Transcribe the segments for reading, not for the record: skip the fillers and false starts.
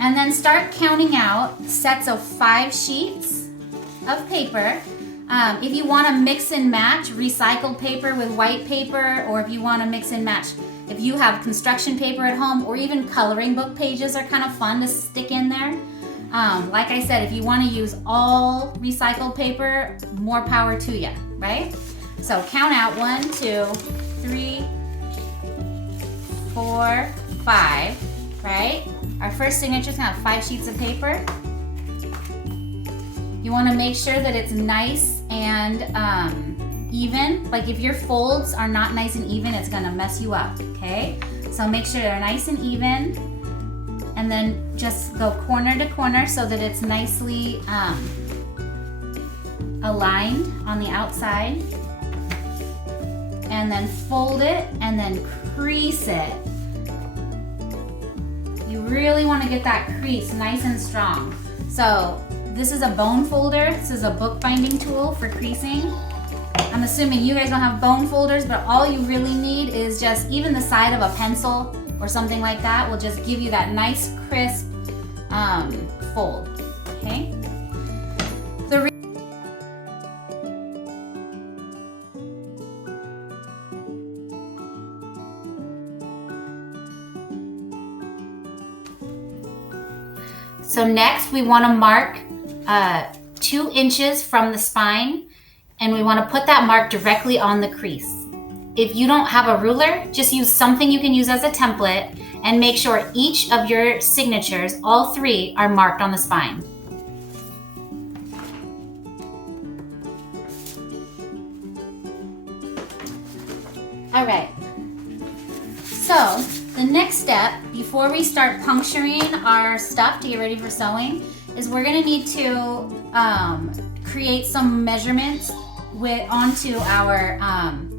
And then start counting out sets of 5 sheets of paper. If you want to mix and match recycled paper with white paper, or if you want to mix and match, if you have construction paper at home, or even coloring book pages are kind of fun to stick in there. Like I said, if you want to use all recycled paper, more power to you, right? So count out 1, 2, 3, 4, 5, right? Our first signature is going to have 5 sheets of paper. You want to make sure that it's nice and even. Like if your folds are not nice and even, it's going to mess you up, okay? So make sure they're nice and even, and then just go corner to corner so that it's nicely aligned on the outside. And then fold it and then crease it. You really want to get that crease nice and strong. So this is a bone folder. This is a bookbinding tool for creasing. I'm assuming you guys don't have bone folders, but all you really need is just even the side of a pencil or something like that will just give you that nice crisp fold, okay? So next we want to mark 2 inches from the spine, and we want to put that mark directly on the crease. If you don't have a ruler, just use something you can use as a template and make sure each of your signatures, all 3, are marked on the spine. All right, so the next step before we start puncturing our stuff to get ready for sewing is we're going to need to create some measurements onto our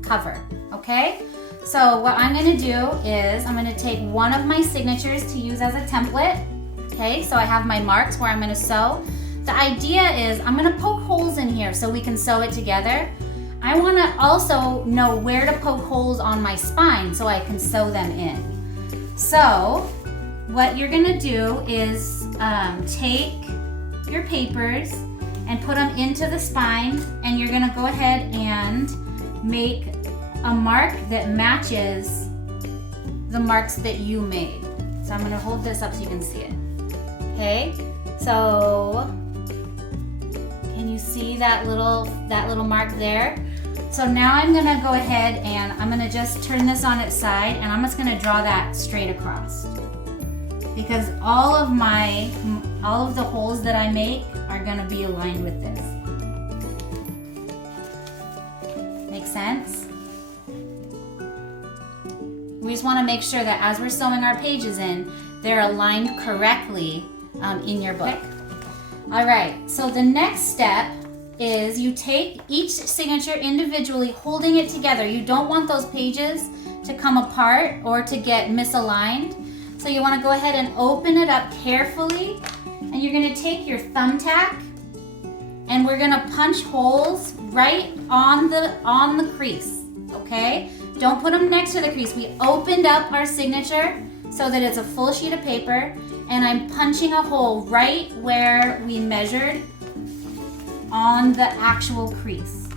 cover, okay? So what I'm going to do is I'm going to take one of my signatures to use as a template, okay? So I have my marks where I'm going to sew. The idea is I'm going to poke holes in here so we can sew it together. I want to also know where to poke holes on my spine so I can sew them in. So what you're going to do is take your papers and put them into the spine, and you're going to go ahead and make a mark that matches the marks that you made. So I'm going to hold this up so you can see it. Okay, so can you see that little mark there? So now I'm going to go ahead and I'm going to just turn this on its side, and I'm just going to draw that straight across, because all of the holes that I make are going to be aligned with this. Make sense? We just want to make sure that as we're sewing our pages in, they're aligned correctly in your book. All right, so the next step is you take each signature individually, holding it together. You don't want those pages to come apart or to get misaligned. So you want to go ahead and open it up carefully, and you're going to take your thumbtack and we're going to punch holes right on the crease, okay? Don't put them next to the crease. We opened up our signature so that it's a full sheet of paper, and I'm punching a hole right where we measured on the actual crease.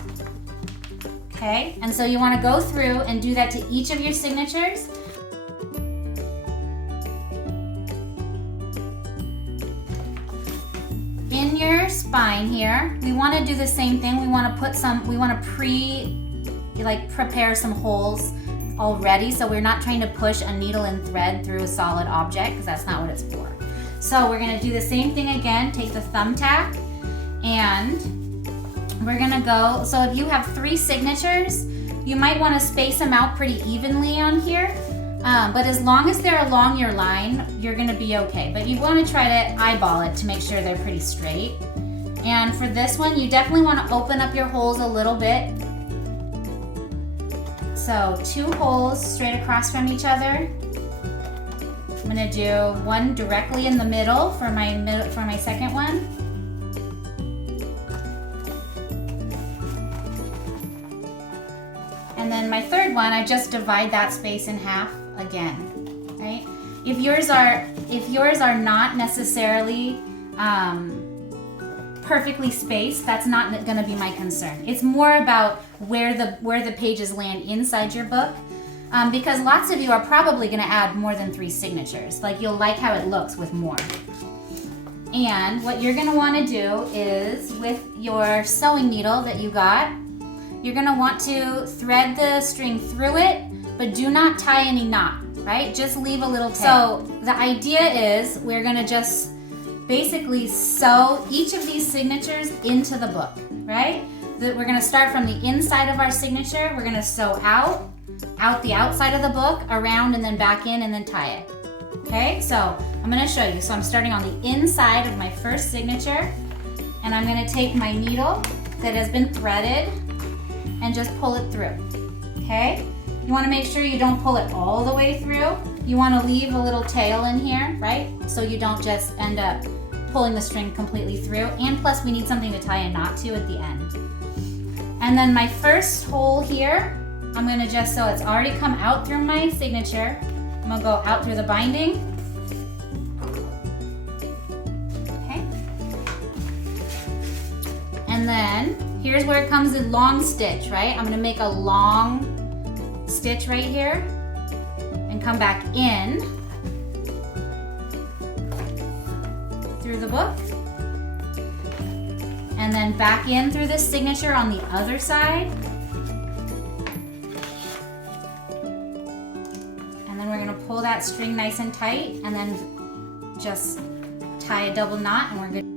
Okay, and so you want to go through and do that to each of your signatures. In your spine here, we want to do the same thing. We want to prepare some holes already, so we're not trying to push a needle and thread through a solid object, because that's not what it's for. So we're going to do the same thing again. Take the thumbtack, and we're gonna go, so if you have 3 signatures, you might want to space them out pretty evenly on here, but as long as they're along your line, you're gonna be okay. But you want to try to eyeball it to make sure they're pretty straight. And for this one, you definitely want to open up your holes a little bit. So 2 holes straight across from each other. I'm gonna do one directly in the middle for my second one. And then my third one, I just divide that space in half again, right? If yours are if yours are not necessarily perfectly spaced, that's not going to be my concern. It's more about where the pages land inside your book, because lots of you are probably going to add more than 3 signatures. Like, you'll like how it looks with more. And what you're going to want to do is, with your sewing needle that you got, you're going to want to thread the string through it, but do not tie any knot, right? Just leave a little tail. So the idea is we're going to just basically sew each of these signatures into the book, right? We're going to start from the inside of our signature. We're going to sew out the outside of the book, around, and then back in, and then tie it. Okay, so I'm going to show you. So I'm starting on the inside of my first signature, and I'm going to take my needle that has been threaded and just pull it through. Okay, you want to make sure you don't pull it all the way through. You want to leave a little tail in here, right? So you don't just end up pulling the string completely through. And plus, we need something to tie a knot to at the end. And then my first hole here, I'm going to just, so it's already come out through my signature, I'm going to go out through the binding. Okay. And then here's where it comes in long stitch, right? I'm going to make a long stitch right here and come back in through the book, and then back in through this signature on the other side, and then we're going to pull that string nice and tight, and then just tie a double knot, and we're good.